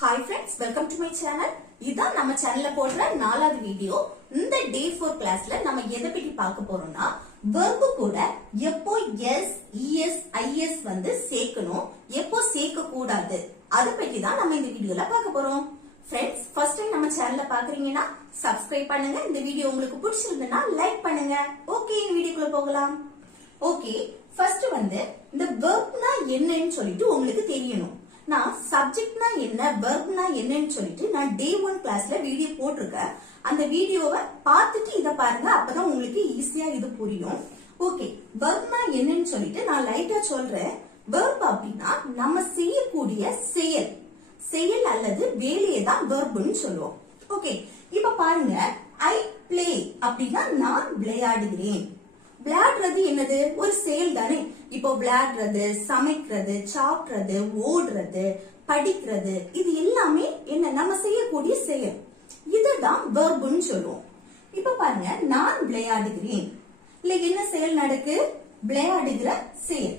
Hi friends, welcome to my channel. இதான் நம்ம சேனல்ல போடுற நாலாவது வீடியோ. இந்த டே 4 கிளாஸ்ல நம்ம எதை பத்தி பார்க்க போறோம்னா verb கூட எப்போ s, es, is வந்து சேர்க்கணும், எப்போ சேர்க்க கூடாது அத பத்தி தான் நம்ம இந்த வீடியோல பார்க்க போறோம். Friends, first time நம்ம சேனல்ல பாக்குறீங்கன்னா subscribe பண்ணுங்க. இந்த வீடியோ உங்களுக்கு பிடிச்சிருந்தா லைக் பண்ணுங்க. ஓகே, இந்த வீடியோக்குள்ள போகலாம். ஓகே, ஃபர்ஸ்ட் வந்து இந்த வெர்ப்னா என்னன்னு சொல்லிட்டு உங்களுக்கு தெரியணும். நான் சப்ஜெக்ட்னா என்ன, வெர்ப்னா என்னன்னு சொல்லிட்டு நான் டே 1 கிளாஸ்ல வீடியோ போட்டிருக்கேன். அந்த வீடியோவை பார்த்துட்டு இத பாருங்க, அப்பதான் உங்களுக்கு ஈஸியா இது புரியும். ஓகே, வெர்ப்னா என்னன்னு சொல்லிட்டு நான் லைட்டா சொல்றேன். வெர்ப் அப்படின்னா நம்ம செய்யக்கூடிய செயல், செயல் அல்லது வேலையை தான் வெர்ப்னு சொல்லுவோம். ஓகே, இப்ப பாருங்க, ஐ பிளே அப்படின்னா நான் விளையாடுகிறேன். விளையாடுறது என்னது, ஒரு செயல் தானே. இப்போ விளையாடுறது, சமைக்கிறது, சாப்பிடுறது, ஓடுறது, படிக்கிறது, இது எல்லாமே என்ன, நம்ம செய்யக்கூடிய செயல். இதுதான் வெர்ப்னு சொல்லுவோம். இப்ப பாருங்க, நான் விளையாடுகிறேன், இல்ல என்ன செயல் நடக்கு, விளையாடுகிற செயல்.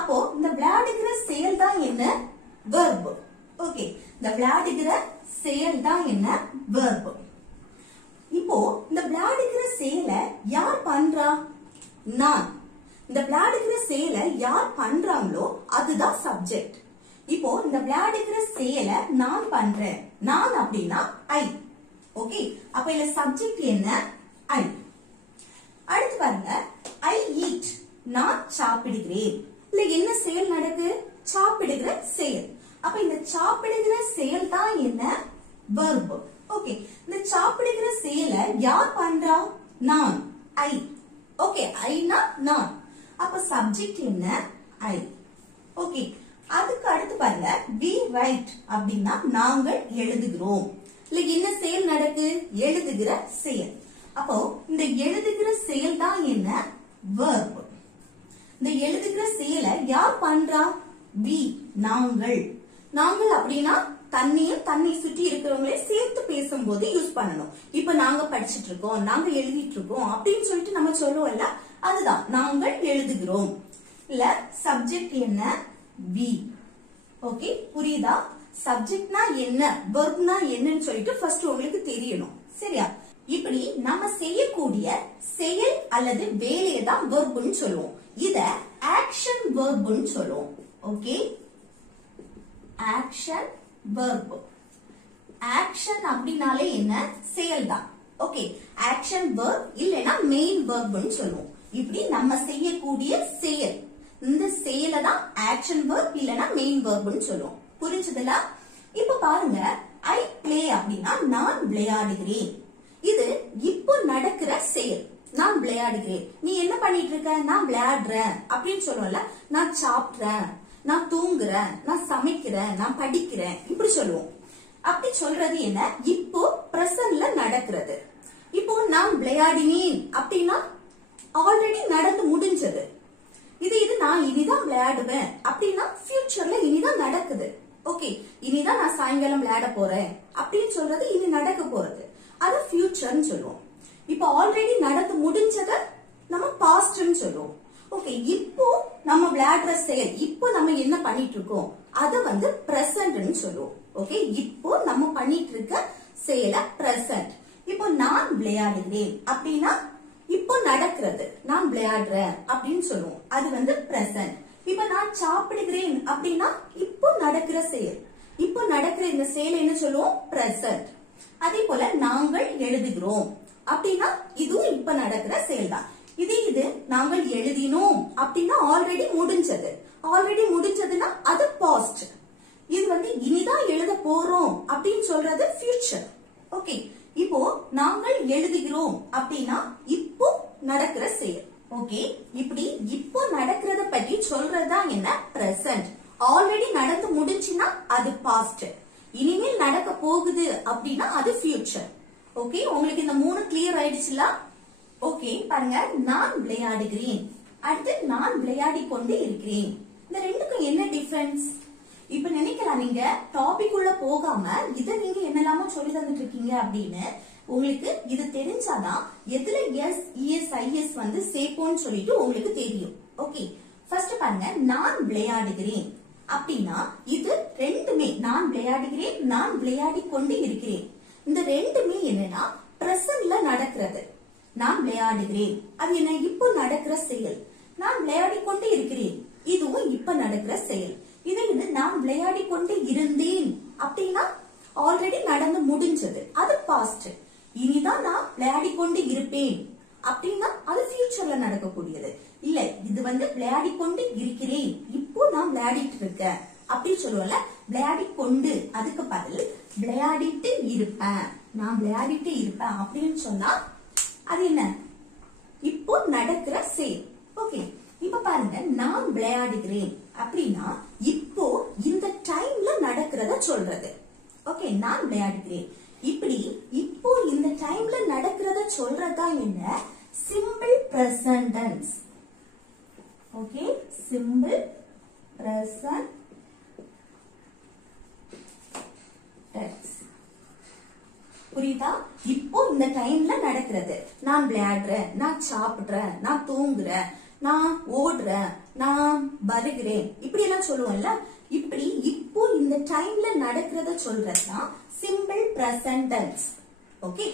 அப்போ இந்த விளையாடுகிற செயல் தான் என்ன, வெர்ப். ஓகே, இந்த விளையாடுகிற செயல் தான் என்ன, வெர்ப். இப்போ இந்த விளையாடுகிற செயலை யார் பண்றா, நான். இந்த விளையாடுகிற செயலை யார் பண்றாங்களோ அதுதான் சப்ஜெக்ட். இப்போ இந்த விளையாடுகிற செயலை நான் பண்றேன், நான் அப்படின்னா ஐ. ஓகே, அப்ப இல்ல சப்ஜெக்ட் என்ன, ஐ. அடுத்து பாருங்க, ஐ ஈட், நான் சாப்பிடுகிறேன். இல்ல என்ன செயல் நடக்கு, சாப்பிடுகிற செயல். அப்ப இந்த சாப்பிடுகிற செயல் தான் என்ன, வெர்ப். ஓகே, இந்த சாப்பிடுகிற செயலை யார் பண்றா, நான், ஐ. ஓகே, ஐனா நான். அப்ப சப்ஜெக்ட் என்ன, ஐ. ஓகே, அதுக்கு அடுத்து பாருங்க, we write அப்படின்னா நாங்கள் எழுதுகிறோம். இல்ல என்ன செயல் நடக்கு, எழுதுகிற செயல். அப்போ இந்த எழுதுகிற செயல் தான் என்ன, verb. இந்த எழுதுகிற செயலை யார் பண்றா, we, நாங்கள். நாங்கள் அப்படின்னா தன்னையும் தன்னை சுற்றி இருக்கிறவங்களே சேர்த்து பேசும்போது யூஸ் பண்ணணும். இப்ப நாங்க படிச்சிட்டு இருக்கோம், நாங்க எழுதிட்டு இருக்கோம் அப்படின்னு சொல்லிட்டு நம்ம சொல்லுவோம்ல, அதுதான் நாங்கள் எழுதுகிறோம். இல்ல சப்ஜெக்ட் என்ன, we. ஓகே, புரியுதா? சப்ஜெக்ட்னா என்ன, வெர்ப்னா என்னன்னு சொல்லிட்டு ஃபர்ஸ்ட் உங்களுக்கு தெரியணும், சரியா? இப்படி நம்ம செய்யக்கூடிய செயல் அல்லது வேலையை தான் வெர்ப்னு சொல்லுவோம். இத ஆக்ஷன் வெர்ப்னு சொல்லுவோம். Okay, action verb. ஆக்ஷன் அப்படினாலே என்ன, செயல் தான். ஓகே, ஆக்ஷன் வெர்ப் இல்லனா மெயின் வெர்ப்னு சொல்லுவோம். இப்படி நம்ம செய்யக்கூடிய செயல், இந்த செயலை தான் ஆக்ஷன் வெர்ப் இல்லனா மெயின் வெர்ப்னு சொல்லுவோம். புரிஞ்சதுல? இப்ப பாருங்க, ஐ பிளே அப்படின்னா நான் விளையாடுகிறேன். இது இப்போ நடக்கிற செயல், நான் விளையாடுகிறேன். நீ என்ன பண்ணிட்டு இருக்க, நான் விளையாடுறேன் அப்படின்னு சொல்லுவோம்ல. நான் சாப்பிடுறேன், நான் தூங்குறேன், நான் சமைக்கிறேன், நான் படிக்கிறேன், இப்படி சொல்லுவோம். அப்படி சொல்றது என்ன, இப்போ பிரசன்ட்ல நடக்கிறது. இப்போ நான் விளையாடினேன் அப்படின்னா ஆல்ரெடி நடந்து முடிஞ்சது. இது நான் இனிதான் விளையாடுவேன் அப்படின்னா ஃபியூச்சர்ல இனிதான் நடக்குது. ஓகே, இனிதான் நான் சாயங்காலம் விளையாட போறேன் அப்படின்னு சொல்றது இனி நடக்க போறது, அது ஃபியூச்சர்னு சொல்லுவோம். இப்போ ஆல்ரெடி நடந்து முடிஞ்சத நம்ம பாஸ்ட்னு சொல்லுவோம். ஓகே, இப்போ நம்ம விளையாடுற செயல், இப்போ நம்ம என்ன பண்ணிட்டு இருக்கோம், அத வந்து பிரசன்ட்னு சொல்லுவோம். ஓகே, இப்போ நம்ம பண்ணிட்டு இருக்க செயல பிரசன்ட். இப்போ நான் விளையாடுகிறேன் அப்படின்னா இப்போ நடக்கிறது, நான் விளையாடுறேன் அப்படின்னு சொல்லுவோம், அது வந்து பிரசன்ட். இப்ப நான் சாப்பிடுகிறேன் அப்படின்னா இப்போ நடக்கிற செயல், இப்போ நடக்கிற இந்த செயல் என்ன சொல்லுவோம், பிரசன்ட். அதே போல நாங்கள் எழுதுகிறோம் அப்படின்னா இதுவும் இப்ப நடக்கிற செயல் தான். இது நாங்கள் எழுதினோம் அப்படின்னா ஆல்ரெடி முடிஞ்சது. ஆல்ரெடி முடிஞ்சதுன்னா அது பாஸ்ட். இது வந்து இனிதான் எழுத போறோம் அப்படின்னு சொல்றது ஃபியூச்சர். ஓகே, இப்போ நாங்கள் எழுதுகிறோம் அப்படின்னா இப்போ நடக்கிற செயல். ஓகே, இப்படி இப்போ நடக்கிறத பத்தி சொல்றதுதான் என்ன, பிரசன்ட். ஆல்ரெடி நடந்து முடிஞ்சுன்னா அது பாஸ்ட். இனிமேல் நடக்க போகுது அப்படின்னா அது ஃபியூச்சர். ஓகே, உங்களுக்கு இந்த 3 கிளியர் ஆயிடுச்சுல? ஓகே, பாருங்க, நான் விளையாடுகிறேன், அடுத்து நான் விளையாடி கொண்டு இருக்கிறேன். இந்த ரெண்டுக்கும் என்ன டிஃபரன்ஸ்? இப்ப நினைக்கலாம் நீங்க டாபிக் உள்ள போகாம இத நீங்க என்னெல்லாமோ சொல்லி தந்துட்டு இருக்கீங்க அப்படின்னு. உங்களுக்கு இது தெரிஞ்சாதான் எதுல எஸ், இஎஸ், ஐஎஸ் வந்து சேர்ப்போம்னு சொல்லிட்டு உங்களுக்கு தெரியும். ஓகே, ஃபர்ஸ்ட் பாருங்க, நான் விளையாடுகிறேன். அப்படின்னா இது ரெண்டுமே நான் விளையாடுகிறேன், நான் விளையாடி கொண்டு இருக்கிறேன். இந்த ரெண்டுமே என்னன்னா பிரசன்ட்ல நடக்கிறது. நான் விளையாடுகிறேன், அது என்ன இப்போ நடக்கிற செயல். நான் விளையாடி கொண்டு இருக்கிறேன், இதுவும் இப்ப நடக்கிற செயல். இது நான் விளையாடி கொண்டு இருந்தேன் அப்படின்னா ஆல்ரெடி நடந்து முடிஞ்சது, அது பாஸ்ட். இனிதான் நான் விளையாடி கொண்டு இருப்பேன் அப்படின்னா அது ஃபியூச்சர்ல நடக்கக்கூடியது. இல்ல இது விளையாடி கொண்டு இருக்கிறேன், இப்போ நான் விளையாடிட்டு இருக்கேன் அப்படின்னு சொல்லுவல. விளையாடி கொண்டு அதுக்கு பதில் விளையாடிட்டு இருப்பேன், நான் விளையாடிட்டு இருப்பேன் அப்படின்னு சொன்னா அது என்ன இப்போ நடக்கிற செயல். ஓகே, இப்ப பாருங்க, நான் விளையாடுகிறேன் அப்படின்னா இப்போ இந்த டைம்ல நடக்கிறத சொல்றது. ஓகே, நான் விளையாடுகிறேன் இப்படி இப்போ இந்த டைம்ல நடக்கிறத சொல்றதா என்ன simple present tense. Okay, simple present tense. புரியுதா? இப்போ இந்த டைம்ல நடக்கிறது. நான் விளையாடுறேன், நான் சாப்பிடுறேன், நான் தூங்குறேன், நான் ஓடுறேன், நான் வருகிறேன், இப்படி எல்லாம் சொல்லுவோம்ல. இப்படி இப்போ இந்த டைம்ல நடக்கிறத சொல்றதுதான் சிம்பிள் பிரசன்ட் டென்ஸ். ஓகே,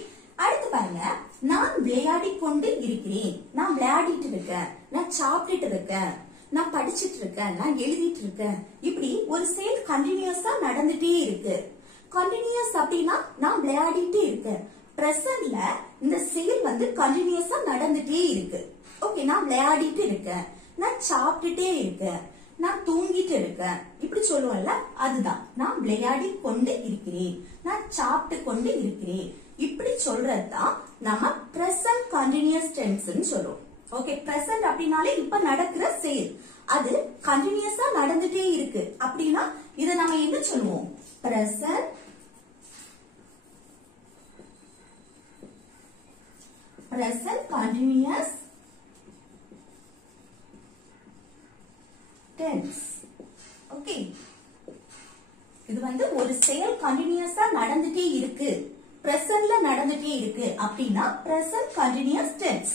அடுத்து பாருங்க, நான் விளையாடி கொண்டு இருக்கிறேன், நான் விளையாடிட்டு இருக்கேன், நான் சாப்பிட்டுட்டு இருக்கேன், நான் படிச்சிட்டு இருக்கேன், நான் எழுதிட்டு இருக்கேன். இப்படி ஒரு செயல் கண்டினியூஸா நடந்துட்டே இருக்கு. கண்டினியூஸ் அப்படின்னா நான் விளையாடிட்டே இருக்கேன். பிரசன்ட்ல இந்த செயல் கண்டினியூஸா நடந்துட்டே இருக்கு. ஓகே, நான் விளையாடிட்டு இருக்கேன், நான் சாப்பிட்டுட்டே இருக்கேன், நான் தூங்கிட்டு இருக்கேன், இப்படி சொல்லுவேன்ல, அதுதான் நான் விளையாடி கொண்டு இருக்கிறேன், நான் சாப்பிட்டு கொண்டு இருக்கிறேன். இப்படி சொல்றதுதான் நம்ம பிரசன்ட் கண்டினியூஸ் டென்ஸ்னு சொல்றோம். ஓகே, பிரசன்ட் அப்படின்னாலே இப்ப நடக்கிற செயல், அது கண்டினியூஸா நடந்துட்டே இருக்கு அப்படின்னா இத நம்ம என்ன சொல்லுவோம்? Present continuous tense. ஓகே, இது ஒரு செயல் கண்டினியூஸா நடந்துட்டே இருக்கு, பிரசன்ட்ல நடந்துட்டே இருக்கு அப்படின்னா பிரசன்ட் கண்டினியூஸ் டென்ஸ்.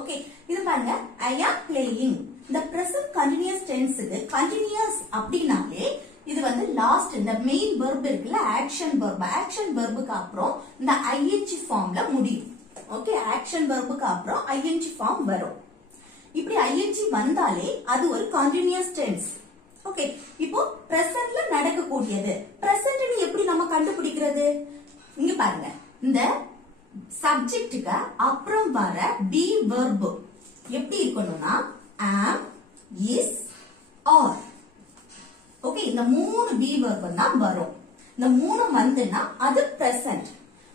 ஓகே, இது பாருங்க, ஐ ஆம் பிளேயிங். இந்த பிரசன்ட் கண்டினியூஸ் டென்ஸ்க்கு கண்டினியூஸ் அப்படின்னாலே இது லாஸ்ட் இந்த மெயின் வெர்ப் இருக்குல்ல, ஆக்ஷன் வெர்ப். ஆக்ஷன் வெர்புக்கு அப்புறம் இந்த ஐஎன்ஜி ஃபார்ம்ல முடியும். ஓகே, ஆக்ஷன் வெர்புக்கு அப்புறம் ஐஎன்ஜி ஃபார்ம் வரும். இப்படி ஐஎன்ஜி வந்தாலே அது ஒரு கண்டினியூஸ் டென்ஸ். ஓகே, இப்போ பிரசன்ட்ல நடக்கக்கூடியது. பிரசன்ட் எப்படி நம்ம கண்டுபிடிக்கிறது? இங்க பாருங்க, இந்த சப்ஜெக்ட்டுக்கு அப்புறம் வர பி வெர்ப் எப்படி இருக்கணும்னா am, is, are. ஓகே, இந்த 3 பி வெர்ப் தான் வரும். இந்த 3 வந்துனா அது பிரசன்ட்.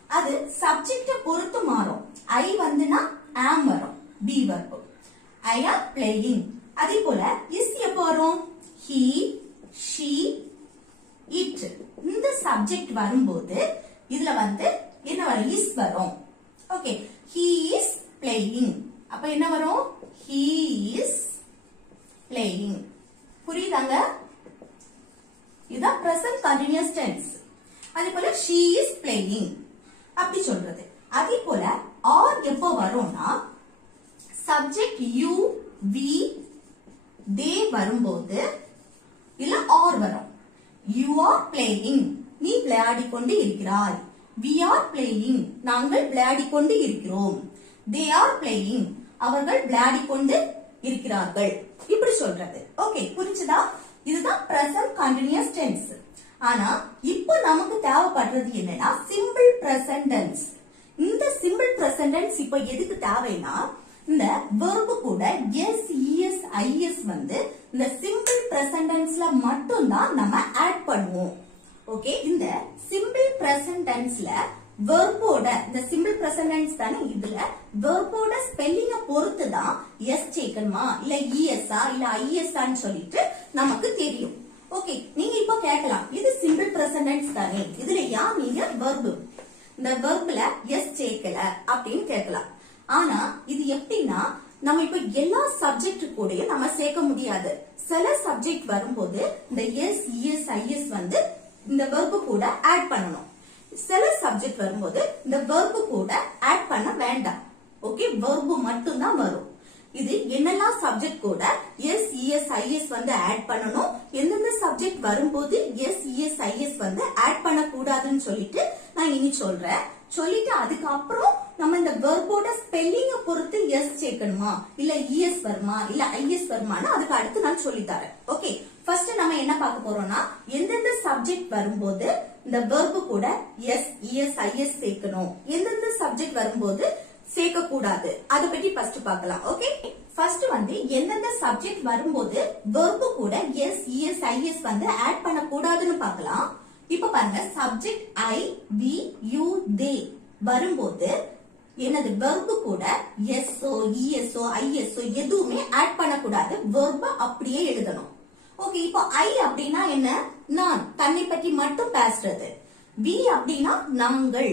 அது சப்ஜெக்ட பொறுத்து மாறும். ஐ வந்துனா am வரும், B verb. I am playing. அதே போல is எப்ப வரும்? he, she, it. இந்த சப்ஜெக்ட் வரும்போது இதுல என்ன வரும்? is வரும். Okay, he is playing. அப்ப என்ன வரும்? he is playing. புரியுதாங்க? இதுதான் present continuous tense. அதே போல she is playing அப்படி சொல்றது. அதே போல are எப்ப வரும்னா சப்ஜெக்ட் you, we, they வரும்போது இல்ல are வரும். you are playing, நீ விளையாடி கொண்டு இருக்கிறாய். we are playing, நாங்கள் விளையாடி கொண்டு இருக்கிறோம். they are playing, அவர்கள் விளையாடி கொண்டு இருக்கிறார்கள். இப்படி சொல்றது. ஓகே, புரிஞ்சுதா? இதுதான் present continuous tense. ஆனா இப்போ நமக்கு தேவைப்படுறது என்னன்னா சிம்பிள் present tense. இந்த சிம்பிள் present tense இப்போ எதுக்கு தேவைன்னா இந்த verb கூட s, es, is இந்த சிம்பிள் present tenseல மட்டும் தான் நம்ம ஆட் பண்ணுவோம். ஓகே, இந்த சிம்பிள் present tenseல verb-ஓட இந்த சிம்பிள் present tense தானே, இதுல verb-ஓட ஸ்பெல்லிங்க பொறுத்து தான் s சேர்க்கணுமா இல்ல es ஆ இல்ல is ஆன்னு சொல்லிட்டு நமக்கு தெரியும். ஓகே, நீங்க இப்போ கேட்கலாம், இது சிம்பிள் present tense தானே, இதுல ஏன் நீங்க verb இந்த verbல s சேர்க்கல அப்படின்னு கேட்கலாம். ஆனா இது எப்படின்னா நம்ம இப்ப எல்லா சப்ஜெக்ட் கூட நம்ம சேர்க்க முடியாது. சில சப்ஜெக்ட் வரும்போது இந்த s, es, is இந்த verb கூட ஆட் பண்ணணும். சில சப்ஜெக்ட் வரும்போது இந்த verb கூட ஆட் பண்ண வேண்டாம். ஓகே, verb மட்டும் தான் வரும். இது என்னெல்லாம் சப்ஜெக்ட் கூட எஸ் இஎஸ் ஐஎஸ் வந்து ஆட் பண்ணணும், எந்தெந்த சப்ஜெக்ட் வரும்போது எஸ் இஎஸ் ஐஎஸ் வந்து ஆட் பண்ண கூடாதுன்னு சொல்லிட்டு நான் இனி சொல்றேன். சொல்லிட்டு அதுக்கப்புறம் நம்ம இந்த வெர்போட ஸ்பெல்லிங்க பொறுத்து எஸ் சேர்க்கணுமா இல்ல இஎஸ் வருமா இல்ல ஐஎஸ் வருமானு அதுக்கு அடுத்து நான் சொல்லி தரேன். ஓகே, ஃபர்ஸ்ட் நம்ம என்ன பார்க்க போறோம்னா எந்தெந்த சப்ஜெக்ட் வரும்போது இந்த வெர்பு கூட எஸ் இஎஸ் ஐஎஸ் சேர்க்கணும், எந்தெந்த சப்ஜெக்ட் வரும்போது சேர்க்க கூடாது, அதை பத்தி ஃபர்ஸ்ட் பார்க்கலாம். ஓகே, ஃபர்ஸ்ட் வந்து எந்தெந்த சப்ஜெக்ட் வரும்போது வெர்பு கூட எஸ் இஎஸ் ஐஎஸ் வந்து ஆட் பண்ண கூடாதுன்னு பார்க்கலாம். இப்ப பாருங்க, subject I we you they வரும்போது என்னது வெர்பு கூட எஸ்ஓ இஎஸ்ஓ ஐஎஸ்ஓ எதுவுமே ஆட் பண்ணக்கூடாது, வெர்ப அப்படியே எழுதணும். ஓகே, இப்போ ஐ அப்படின்னா என்ன, நான் தன்னை பற்றி மட்டும் பேசுறது. வி அப்படின்னா நாங்கள்,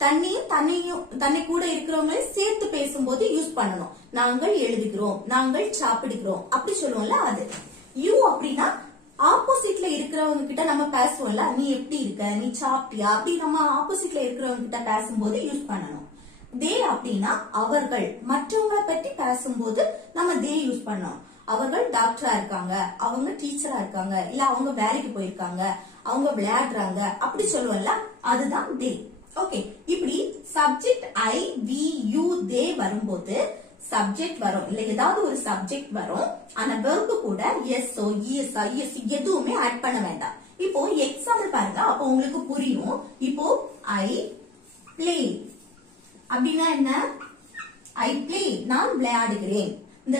தன்னை கூட இருக்கிறவங்களை சேர்த்து பேசும்போது யூஸ் பண்ணணும். நாங்கள் எழுதுகிறோம், நாங்கள் சாப்பிடுகிறோம் அப்படி சொல்லுவோம்ல அது. யூ அப்படின்னா ஆப்போசிட்ல இருக்கிறவங்க கிட்ட நம்ம பேசுவோம்ல, நீ எப்படி இருக்க, நீ சாப்பிட்டியா, அப்படி நம்ம ஆப்போசிட்ல இருக்கிறவங்க கிட்ட பேசும்போது யூஸ் பண்ணணும். தே அப்படின்னா அவர்கள், மற்றவங்களை பற்றி பேசும்போது நம்ம தே யூஸ் பண்ணணும். அவர்கள் டாக்டரா இருக்காங்க, அவங்க டீச்சரா இருக்காங்க, இல்ல அவங்க வேலைக்கு போயிருக்காங்க, அவங்க விளையாடுறாங்க அப்படி சொல்லுவோம்ல, அதுதான் தே. ஓகே, இப்படி subject I we you they வரும்போது சப்ஜெக்ட் வரும், இல்ல ஏதாவது ஒரு சப்ஜெக்ட் வரும், ஆனா வெர்பு கூட எஸ்ஓ இஎஸ் ஐஎஸ் எதுவுமே ஆட் பண்ண வேண்டாம். இப்போ எக்ஸாம்பிள் பாருங்க, அப்போ உங்களுக்கு புரியும். இப்போ ஐ பிளே அப்படின்னா என்ன, ஐ பிளே நான் விளையாடுகிறேன். இந்த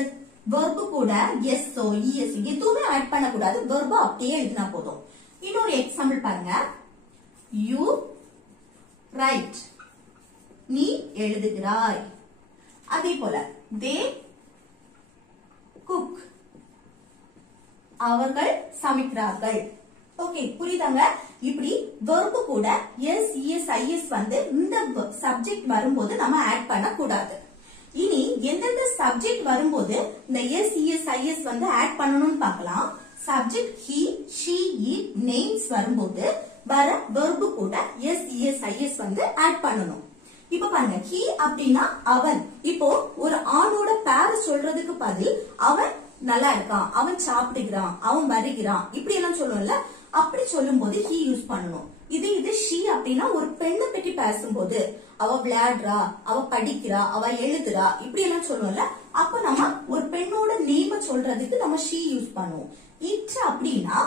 வெர்பு கூட எஸ்ஓ இஎஸ் எதுவுமே ஆட் பண்ணக்கூடாது, வெர்பு அப்படியே எழுதினா போதும். இன்னொரு எக்ஸாம்பிள் பாருங்க, யூ ரைட் நீ எழுதுகிறாய். அதே போல தே குக் அவர்கள் சமைக்கிறார்கள். ஓகே, புரியுதாங்க? இப்படி வெர்பு கூட எஸ் இஎஸ் ஐஎஸ் வந்து இந்த சப்ஜெக்ட் வரும்போது நம்ம ஆட் பண்ண கூடாது. இனி எந்தெந்த சப்ஜெக்ட் வரும்போது இந்த எஸ் இஎஸ் ஐஎஸ் வந்து ஆட் பண்ணணும்னு பார்க்கலாம். Subject he she it names வரும்போது வர வெர்பு கூட எஸ் இஎஸ் ஐஎஸ் வந்து ஆட் பண்ணணும். இப்ப பாருங்க, ஹி அப்படின்னா அவன். இப்போ ஒரு ஆணோட பேரை சொல்றதுக்கு பதில் அவன் நல்லா இருக்கான், அவன் சாப்பிடுகிறான், அவன் வருகிறான் இப்படி எல்லாம் சொல்லுவோம்ல, அப்படி சொல்லும் போது ஹி யூஸ் பண்ணணும். இது ஷி அப்படின்னா ஒரு பெண்ணை பற்றி பேசும்போது அவ விளையாடுறா, அவ படிக்கிறா, அவ எழுதுறா இப்படி எல்லாம் சொல்லுவோம்ல, அப்ப நம்ம ஒரு பெண்ணோட நேம சொல்றதுக்கு நம்ம ஷி யூஸ் பண்ணுவோம். இட் அப்படின்னா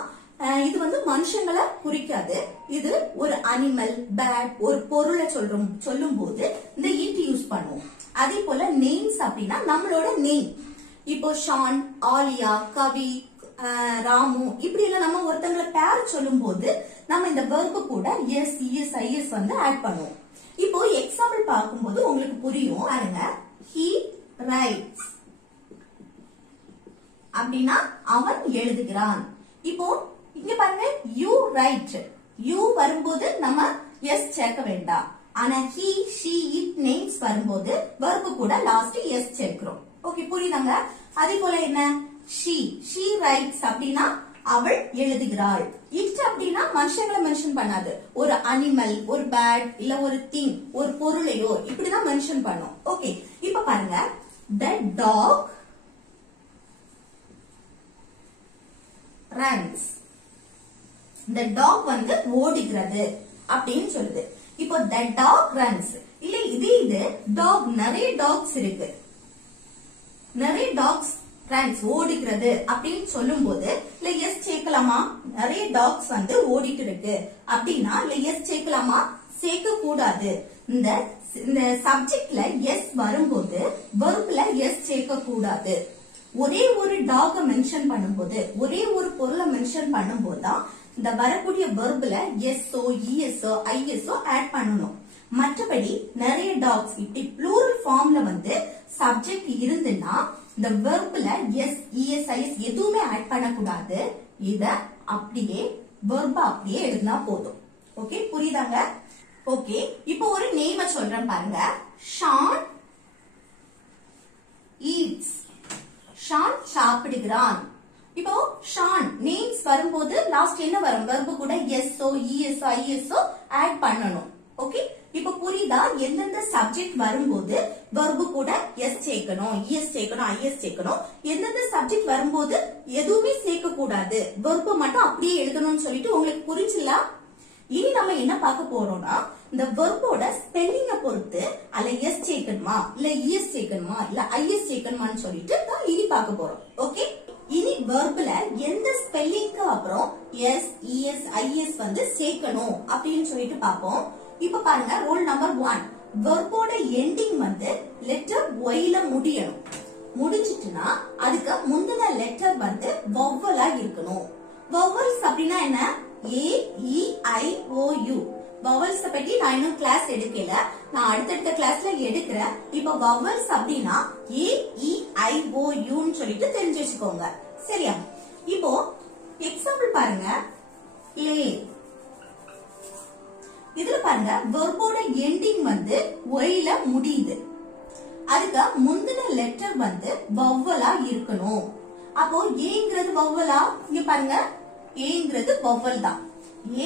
இது வந்து மனுஷங்களை குறிக்காது, இது ஒரு அனிமல், பேட், ஒரு பொருளை சொல்லும் போது இந்த இட் யூஸ் பண்ணுவோம். அதே போல நேம்ஸ் அப்படின்னா நம்மளோட நேம். இப்போ ஷான், ஆலியா, கவி, ராமு இப்படி எல்லாம் நம்ம ஒருத்தங்களை பேர் சொல்லும் போது நம்ம இந்த வெர்பு கூட எஸ் இஎஸ் ஐஎஸ் வந்து ஆட் பண்ணுவோம். இப்போ எக்ஸாம்பிள் பார்க்கும்போது உங்களுக்கு புரியும். பாருங்க, he writes அப்படின்னா அவன் எழுதுகிறான். இப்போ இங்க பாருங்க, you write, you வரும்போது நம்ம எஸ் சேர்க்க வேண்டாம். ஆனா he she it names வரும்போது வெர்பு கூட லாஸ்ட் எஸ் சேர்க்கிறோம். ஓகே, புரியுதாங்க? அதே போல என்ன, she writes அப்படின்னா அவள் எழுதுகிறாள். இட் அப்படின்னா மனுஷங்களை மென்ஷன் பண்ணாது, ஒரு அனிமல், ஒரு பேட், இல்ல ஒரு திங், ஒரு பொருளையோ இப்படிதான் மென்ஷன் பண்ணும். ஓகே, இப்ப பாருங்க, the dog runs. the dog வந்து ஓடுகிறது அப்படின்னு சொல்லுது. இப்போ the dog runs இல்ல, இது dog, நிறைய டாக்ஸ் இருக்கு, நிறைய டாக்ஸ் ரன்ஸ் ஓடுகிறது அப்படின்னு சொல்லும் போது இல்ல எஸ் சேர்க்கலாமா? நிறைய டாக்ஸ் வந்து ஓடிட்டு இருக்கு அப்படின்னா இல்ல எஸ் சேர்க்கலாமா? சேர்க்க கூடாது. இந்த சப்ஜெக்ட்ல எஸ் வரும்போது வெர்ப்ல எஸ் சேர்க்க கூடாது. ஒரே ஒரு டாக மென்ஷன் பண்ணும்போது, ஒரே ஒரு பொருளை மென்ஷன் பண்ணும்போது தான் இந்த வரக்கூடிய வெர்ப்ல எஸ்ஓ இஎஸ்ஓ ஐஎஸ்ஓ ஆட் பண்ணணும். மற்றபடி நிறைய டாக்ஸ் இப்படி ப்ளூரல் ஃபார்ம்ல வந்து சப்ஜெக்ட் இருந்துன்னா இந்த வெர்ப்ல எஸ் இஎஸ் ஐஎஸ் எதுவுமே ஆட் பண்ணக்கூடாது. இத அப்படியே வெர்ப அப்படியே எழுதினா போதும். ஓகே, புரியுதாங்க? ஓகே, இப்போ ஒரு நேம சொல்றேன் பாருங்க. ஷான் ஈட்ஸ். ஷான் சாப்பிடுகிறான். இப்போ ஷான் நேம்ஸ் வரும்போது லாஸ்ட் என்ன வரும்? வெர்பு கூட எஸ்ஓ இஎஸ்ஓ ஐஎஸ்ஓ ஆட் பண்ணணும். ஓகே, இப்ப புரியுதா எந்தெந்த சப்ஜெக்ட் வரும்போது verb கூட s சேர்க்கணும், es சேர்க்கணும், is சேர்க்கணும், எந்தெந்த சப்ஜெக்ட் வரும்போது எதுவுமே சேர்க்க கூடாது, verb மட்டும் அப்படியே எழுதணும்னு சொல்லிட்டு உங்களுக்கு புரிஞ்சுல? இனி நம்ம என்ன பார்க்க போறோம்னா இந்த வெர்போட ஸ்பெல்லிங்க பொறுத்து அல்ல s சேர்க்கணுமா இல்ல es சேர்க்கணுமா இல்ல is சேர்க்கணுமான்னு சொல்லிட்டு தான் இனி பார்க்க போறோம். ஓகே, இனி வெர்ப்ல எந்த ஸ்பெல்லிங்க்கு அப்புறம் s es is வந்து சேர்க்கணும் அப்படின்னு சொல்லிட்டு பார்ப்போம். இப்ப பாருங்க ரூல் நம்பர் 1, வெர்போட எண்டிங் வந்து லெட்டர் y ல முடியணும். முடிச்சிட்டுனா அதுக்கு முந்தின லெட்டர் வந்து வவ்வலா இருக்கணும். வவ்வல்ஸ் அப்படினா என்ன? a e i o u. Vowels பத்தி நான் இன்னும் கிளாஸ் எடுக்கல, நான் அடுத்தடுத்த கிளாஸ்ல எடுக்கிறேன். இப்ப வவ்வல்ஸ் அப்படினா a e i o u ன்னு சொல்லிட்டு தெரிஞ்சு வச்சுக்கோங்க. சரியா? இப்போ எக்ஸாம்பிள் பாருங்க. play. இதுல பாருங்க வெர்போட எண்டிங் வந்து y ல முடியுது. அதுக்கு முந்தின லெட்டர் வந்து வவ்வலா இருக்கணும். அப்போ ஏங்கிறது வவ்வலா? இங்க பாருங்க, ஏங்கிறது வவ்வல் தான்.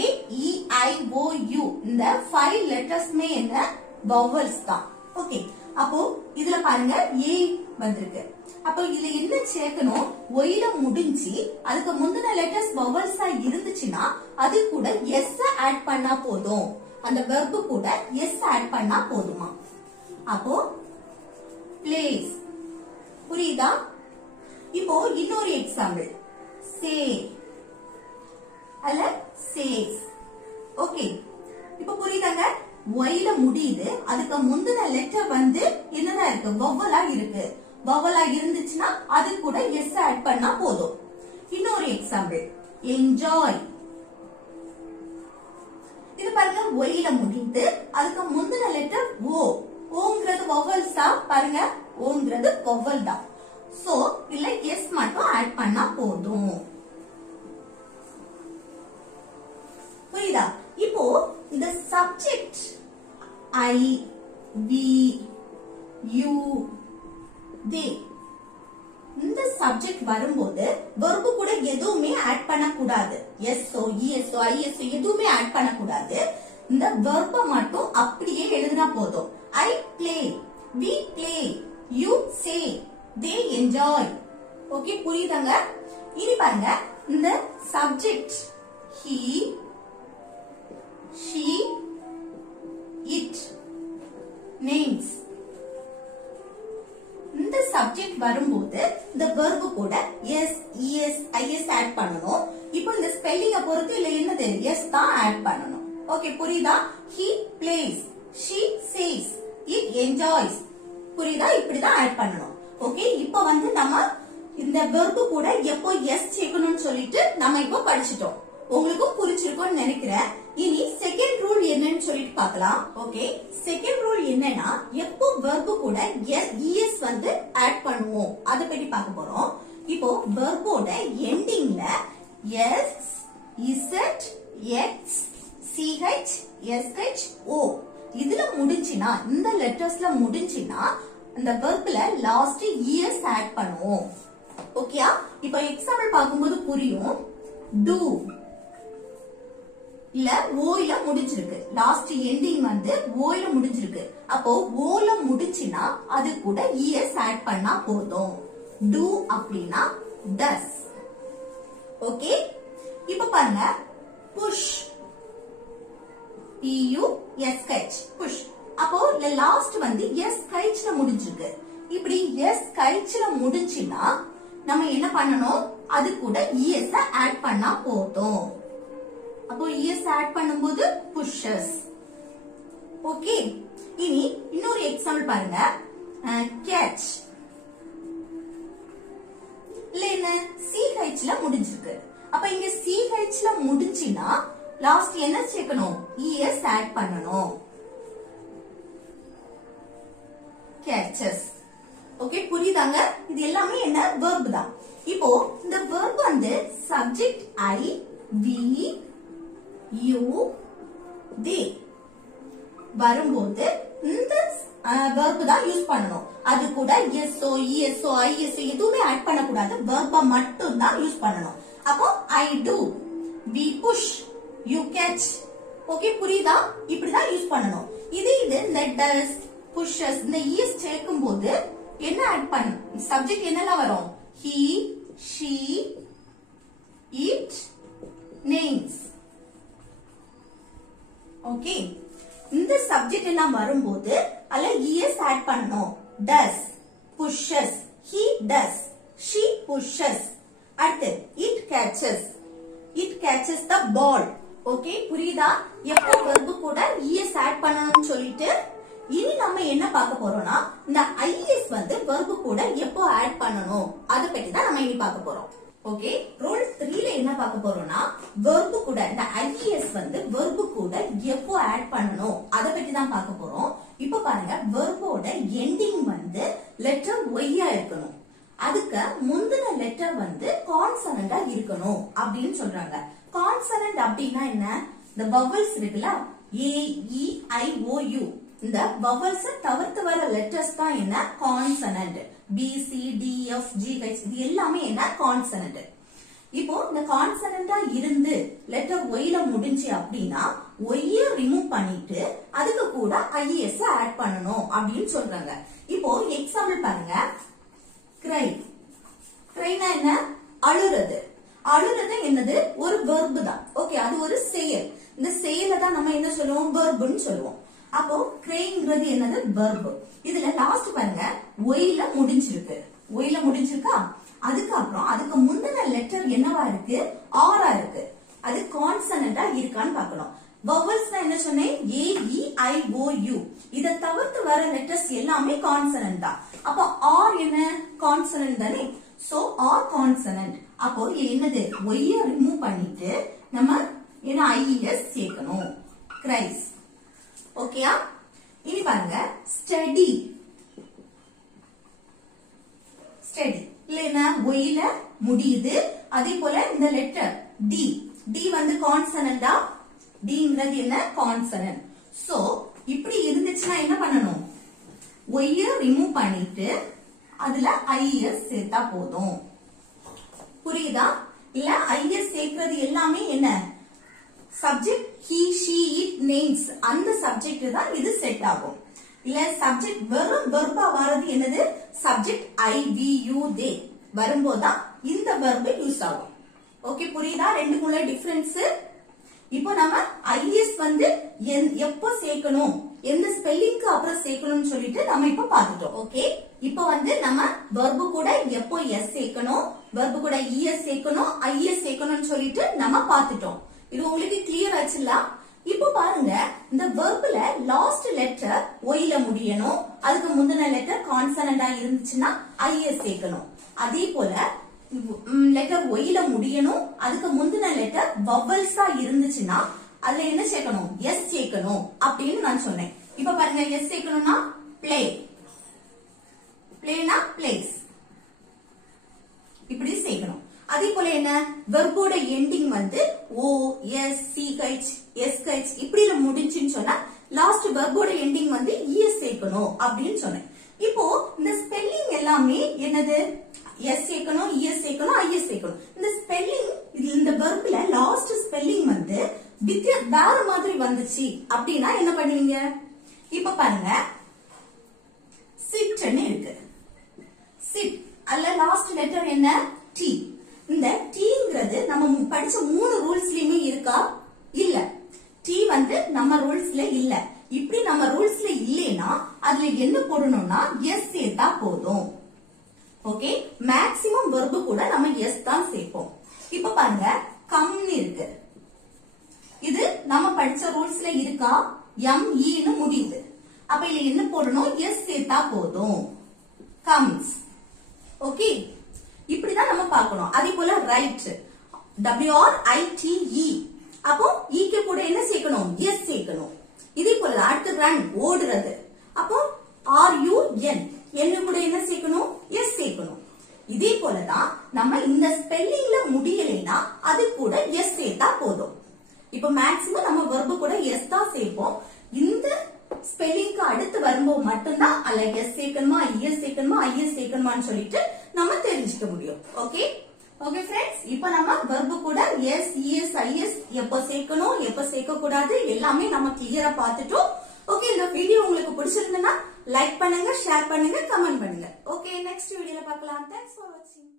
a e i o u இந்த 5 லெட்டர்ஸ்மே என்ன? வவ்வல்ஸ் தான். ஓகே, அப்போ இதுல பாருங்க a வந்திருக்கு. அப்போ இதுல என்ன சேர்க்கணும்? y ல முடிஞ்சி அதுக்கு முந்தின லெட்டர்ஸ் வவ்வல்ஸா இருந்துச்சுன்னா அது கூட s ஆட் பண்ணா போதும். அந்த verb கூட s ஆட் பண்ணா போதுமா? அப்போ plays. புரியுதா? இப்போ இன்னொரு எக்ஸாம்பிள், say அல்ல says. ஓகே, இப்போ புரியுதாங்க? y ல முடியுது, அதுக்கு முந்தின லெட்டர் வந்து என்னடா இருக்கு? வவ்வலா இருக்கு. வவ்வலா இருந்துச்சுன்னா அது கூட s ஆட் பண்ணா போதும். இன்னொரு எக்ஸாம்பிள், enjoy. இது பாருங்க y ல முடியுது, அதுக்கு முந்தின லெட்டர் o. ஓங்கிறது வவ்வல்ஸா? பாருங்க, ஓங்கிறது வவ்வல் தான். சோ இல்ல s மட்டும் ஆட் பண்ணா போதும். புரியுதா? இப்போ இந்த subject I, we, you, they இந்த சப்ஜெக்ட் வரும்போது verb கூட எதுவுமே ஆட் பண்ண கூடாது. எஸ்ஓ இஎஸ்ஓ ஐஎஸ்ஓ எதுவுமே ஆட் பண்ண கூடாது. இந்த verb மட்டும் அப்படியே எழுதினா போதும். I play, we play, you say, they enjoy. Okay, புரியுதாங்க? இனி பாருங்க இந்த subject he, she, it, names. இந்த சப்ஜெக்ட் வரும்போது இந்த verb கூட s, es, is ஆட் பண்ணனும். இப்போ இந்த ஸ்பெல்லிங்க பொறுத்து இல்ல என்னது? s தான் ஆட் பண்ணனும். ஓகே, புரியுதா? he plays, she says, it enjoys. புரியுதா? இப்படி தான் ஆட் பண்ணனும். ஓகே, இப்போ வந்து நம்ம இந்த verb கூட எப்போ s சேர்க்கணும்னு சொல்லிட்டு நம்ம இப்போ படிச்சிட்டோம். உங்களுக்கு புரிஞ்சிருக்கும்னு நினைக்கிறேன். இனி செகண்ட் ரூல் என்னன்னு சொல்லிட்டு பார்க்கலாம். ஓகே, செகண்ட் ரூல் என்னன்னா எப்போ verb கூட es வந்து ஆட் பண்ணுவோம் அத பத்தி பார்க்க போறோம். இப்போ verboட எண்டிங்ல s, z, x, ch, sh, o இதுல முடிஞ்சினா, இந்த லெட்டர்ஸ்ல முடிஞ்சினா அந்த verbல லாஸ்ட் es ஆட் பண்ணுவோம். ஓகேயா? இப்போ எக்ஸாம்பிள் பார்க்கும்போது புரியும். do இல்ல o ல முடிஞ்சிருக்கு, லாஸ்ட் எண்டிங் வந்து o ல முடிஞ்சிருக்கு. அப்போ o ல முடிஞ்சினா அது கூட es ஆட் பண்ணா போதும். do அப்படினா does. ஓகே, இப்ப பாருங்க push, p u s h, push. அப்போ லாஸ்ட் வந்து s h ல முடிஞ்சிருக்கு. இப்படி s h ல முடிஞ்சினா நம்ம என்ன பண்ணணும்? அது கூட es ஆட் பண்ணா போதும். அப்போ es ஆட் பண்ணும்போது pushes. ஓகே, இனி இன்னொரு எக்ஸாம்பிள் பாருங்க, catch. இல்ல என்ன? ch ல முடிஞ்சிருக்கு. அப்ப இங்க ch ல முடிஞ்சினா லாஸ்ட் என்ன சேர்க்கணும்? es ஆட் பண்ணணும். catches. ஓகே, புரியுதாங்க? இது எல்லாமே என்ன? verb தான். இப்போ இந்த verb வந்து subject I, we, you, they வரும்போது இந்த verb தான் யூஸ் பண்ணணும். அது கூட so, eso, is எதுவுமே ஆட் பண்ண கூடாது. verb மட்டும் தான் யூஸ் பண்ணணும். அப்போ I do, we push, you catch, okay புரியுதா? இப்படிதான் யூஸ் பண்ணணும். இது இந்த does, pushes இந்த es சேர்க்கும் போது என்ன ஆட் பண்ண சப்ஜெக்ட் என்னெல்லாம் வரும்? he, she, it, names. Okay இந்த சப்ஜெக்ட் எல்லாம் வரும்போது அல்ல es ஆட் பண்ணணும். does, pushes, he does, she pushes. அடுத்து it catches the ball. Okay புரியுதா? எப்போ verb கூட es ஆட் பண்ணணும்னு சொல்லிட்டு இனி நம்ம என்ன பார்க்க போறோம்னா இந்த is வந்து verb கூட எப்போ ஆட் பண்ணணும் அத பத்தி தான் நம்ம இனி பார்க்க போறோம். ஓகே ரூல் 3ல என்ன பார்க்க போறோம்னா verb கூட இந்த is வந்து verb கூட எப்போ ஆட் பண்ணணும் அத பத்தி தான் பார்க்க போறோம். இப்போ பாருங்க verb ஓட எண்டிங் வந்து லெட்டர் y ஆ இருக்கணும். அதுக்கு முந்தின லெட்டர் வந்து கான்சனண்டா இருக்கணும் அப்படின்னு சொல்றாங்க. கான்சனன்ட் அப்படின்னா என்ன? இந்த vowels இருக்குல்ல a e i o u இந்த vowels தவிர்த்து வர லெட்டர்ஸ் தான் என்ன consonant. b c d f g h இது எல்லாமே என்ன கான்சனன்ட். இப்போ இந்த கான்சனண்டா இருந்து லெட்டர் y ல முடிஞ்சு அப்படின்னா y ரிமூவ் பண்ணிட்டு அதுக்கு கூட is ஆட் பண்ணணும் அப்படின்னு சொல்றாங்க. இப்போ எக்ஸாம்பிள் பாருங்க. கிரைனா என்ன? அழுறது. அழுறது என்னது? ஒரு verb தான். ஓகே அது ஒரு செயல். இந்த செயலை தான் நம்ம என்ன சொல்லுவோம்? verbன்னு சொல்லுவோம். அப்போ கிரைங்கிறது என்னது? verb. இதுல லாஸ்ட் பாருங்க y ல முடிஞ்சிருக்கு. y ல முடிஞ்சிருக்கா? அதுக்கு அப்புறம் அதுக்கு முந்தின லெட்டர் என்னவா இருக்கு? r ஆ இருக்கு. அது கான்சனண்டா இருக்கான்னு பார்க்கணும். vowels என்ன சொன்னேன்? a e i o u இத தவிர்த்து வர லெட்டர்ஸ் எல்லாமே கான்சனன்ட் தான். அப்ப r என்ன? கான்சனன்ட் தானே. So r consonant. அப்போ என்னது? y ரிமூவ் பண்ணிட்டு நம்ம என்ன is சேர்க்கணும். cries. ஓகேயா? இனி பாருங்க ஸ்டடி. இல்லைன்னா y ல முடியுது. அதே போல இந்த லெட்டர் d வந்து கான்சனண்டா? dங்கிறது என்ன? கான்சனன்ட். சோ இப்படி இருந்துச்சுன்னா என்ன பண்ணணும்? y ரிமூவ் பண்ணிட்டு அதுல is சேர்த்தா போதும். புரியுதா? இல்ல is சேர்க்கிறது எல்லாமே என்ன? Subject he, she, it, names அந்த சப்ஜெக்ட் தான் இது செட் ஆகும். இல்ல சப்ஜெக்ட் வெறும் verb வரது என்னது? Subject I, we, you, they வரும்போது இந்த verb யூஸ் ஆகும். ஓகே புரியுதா? ரெண்டுக்குள்ள டிஃபரன்ஸ். இப்போ நம்ம is வந்து எப்போ சேர்க்கணும், எந்த ஸ்பெல்லிங்க்கு அப்புறம் சேர்க்கணும்னு சொல்லிட்டு நம்ம இப்ப பாத்துட்டோம். ஓகே இப்போ வந்து நம்ம verb கூட எப்போ s சேர்க்கணும், verb கூட es சேர்க்கணும், is சேர்க்கணும்னு சொல்லிட்டு நம்ம பாத்துட்டோம். இது உங்களுக்கு கிளியர் ஆச்சுல்ல? இப்போ பாருங்க இந்த verbல லாஸ்ட் லெட்டர் y ல முடியணும். அதுக்கு முந்தின லெட்டர் கான்சனண்டா இருந்துச்சுன்னா is சேர்க்கணும். அதே போல லெட்டர் y ல முடியணும். அதுக்கு முந்தின லெட்டர் vowels ஆ இருந்துச்சுன்னா அதுல என்ன சேர்க்கணும்? s சேர்க்கணும் அப்படின்னு நான் சொன்னேன். இப்ப பாருங்க s சேர்க்கணும்னா play. playனா place. இப்படி சேர்க்கணும். அதே போல என்ன? வெர்போட எண்டிங் வந்து o, s, ch, sh இப்படி முடிஞ்சுன்னு சொன்னா லாஸ்ட் வெர்போட எண்டிங் வந்து es சேர்க்கணும் அப்படின்னு சொன்னேன். இப்போ இந்த ஸ்பெல்லிங் எல்லாமே என்னது? s சேர்க்கணும், es சேர்க்கணும், is சேர்க்கணும். இந்த ஸ்பெல்லிங் இந்த வெர்ப்ல லாஸ்ட் ஸ்பெல்லிங் வந்து வேற மாதிரி வந்துச்சு அப்படின்னா என்ன பண்ணுவீங்க? இப்ப பாருங்க சிட்னு இருக்கு. சிட் அல்ல லாஸ்ட் லெட்டர் என்ன? t. இந்த tங்கிறது நம்ம படிச்ச 3 ரூல்ஸ்லயுமே இருக்கா? இல்ல. t வந்து நம்ம ரூல்ஸ்ல இல்ல. இப்படி நம்ம ரூல்ஸ்ல இல்லைன்னா அதுல என்ன போடணும்னா s சேர்த்தா போதும். ஓகே மேக்ஸிமம் verb கூட நம்ம s தான் சேர்ப்போம். இப்ப பாருங்க கம்னு இருக்கு. இது நம்ம படிச்ச ரூல்ஸ்ல இருக்கா? m e ன்னு முடியுது. அப்ப இதுல என்ன போடணும்? s சேர்த்தா போதும். comes. ஓகே இப்படிதான் நம்ம பார்க்கணும். அதே போல right w r i t e அப்போ e க்கு கூட என்ன சேர்க்கணும்? s சேர்க்கணும். இதே போல அடுத்து ரன் ஓடுறது. அப்போ r u n என்ன கூட என்ன சேர்க்கணும்? s சேர்க்கணும். இதே போலதான் நம்ம இந்த ஸ்பெல்லிங்ல முடியலைன்னா அது கூட s சேர்த்தா போதும். இப்ப மேக்ஸிமம் நம்ம verb கூட s தான் சேர்ப்போம். இந்த ஸ்பெல்லிங்க்கு அடுத்து வரும்போது மட்டும்தான் அல்ல s சேர்க்கணுமா, es சேர்க்கணுமா, is சேர்க்கணுமான்னு சொல்லிட்டு நம்ம தெரிஞ்சுக்க முடியும். ஓகே ஓகே ஃப்ரெண்ட்ஸ், இப்போ நம்ம verb கூட எஸ், இஎஸ், ஐஎஸ் எப்ப சேர்க்கணும், எப்ப சேர்க்க கூடாது எல்லாமே நம்ம கிளியரா பார்த்துட்டோம். ஓகே, இந்த வீடியோ உங்களுக்கு பிடிச்சிருந்தா லைக் பண்ணுங்க, ஷேர் பண்ணுங்க, கமெண்ட் பண்ணுங்க. ஓகே, நெக்ஸ்ட் வீடியோல பார்க்கலாம். தேங்க்ஸ் ஃபார் வாட்சிங்.